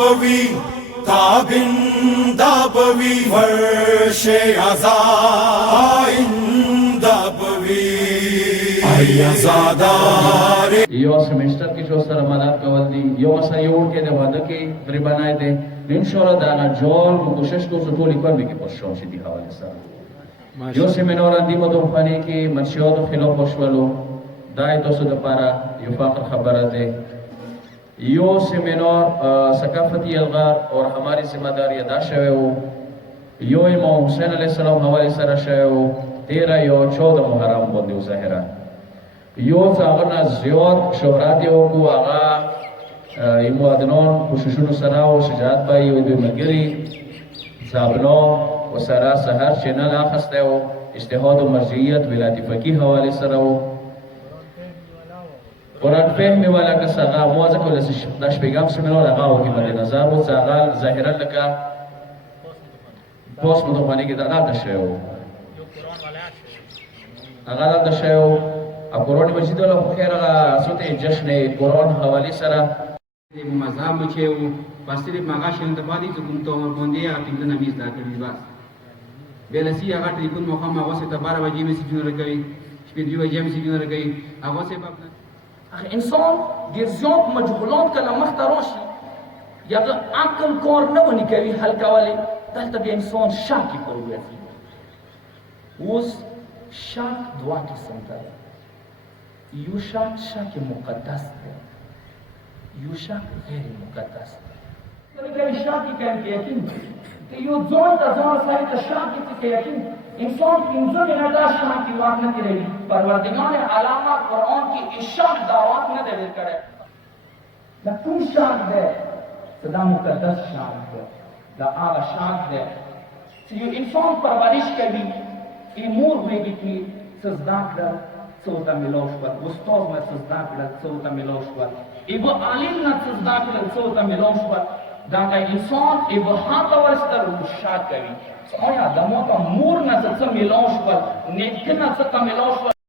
بوی تابنده بوی ورش آزاینده بوی ای آزادار یو سمیسټر کې چې سره مدد کول دي یو سره یو کې د واده کې درې بنای دي ان شاء الله دا نه جوړ کوشش کوو چې ټول کار وکړي په شو شي دی حواله سره یو سیمینار دی په دوه خانه کې منشیات خلاف وشولو دای تاسو د لپاره یو فخر خبره ده یو سیمینار ثقافتی الغار اور ہماری ذمہ داری ادا شوه وو یو امام حسین علیہ السلام حواله سره شوه وو 13 یو 14 محرم باندې ظاهرا یو څنګه زیات شهرت یو کو هغه ایموادنون کوششونو سره او شجاعت پای او د مګری صابنو و سره سحر چینل اخسته او اجتهاد و مرجعیت ولایت فقیه حواله سره او قرآن فهمی والا که ساغا موازه کول داش پیغام سمینار هغه او کې مد نظر و ساغا ظاهرا لکه پوسټ متوفانی کې دا د شیو هغه د شیو ا قرآن مجید له خیر هغه صوت جشن قرآن حواله سره مذهب چې پاستری ماغاشن د باندې کوم ته باندې اټینګ نه میز دا کړی بس بلسی هغه ټلیفون مخامه واسطه 12 بجې میسجونه راکوي شپې 2 بجې میسجونه راکوي هغه څه په انسان ډیر زیات مجهولات کله مخته راشي یا عقل کار نه ونی کوي حل کولی دلته بیا انسان شاکي پر وځي اوس شک دوه قسم ده یو شک مقدس ده یو شک غیر مقدس ده کله شاکي کوي یقین ته یو ځان ته ځان سره ته شاکي ته یقین انسان پنځه منټه شاکي واک نه کوي پروردگار علامه قرآن کی اشاک دعوت نه دی ورکړی دا کوم شاک دی دا مقدس شاک دی دا هغه شاک دی چې یو انسان پرورش کوي مور ویږي چې څه زده کړه څه ورته میلاو شول استاد نه څه زده کړه څه ورته میلاو شول ایوه عالم نه څه زده کړه څه ورته میلاو شول دغه انسان ایوه هغه ورسره شاک کوي آیا د ما ته مور نه څه میلاو شول نیکه نه څه میلاو شول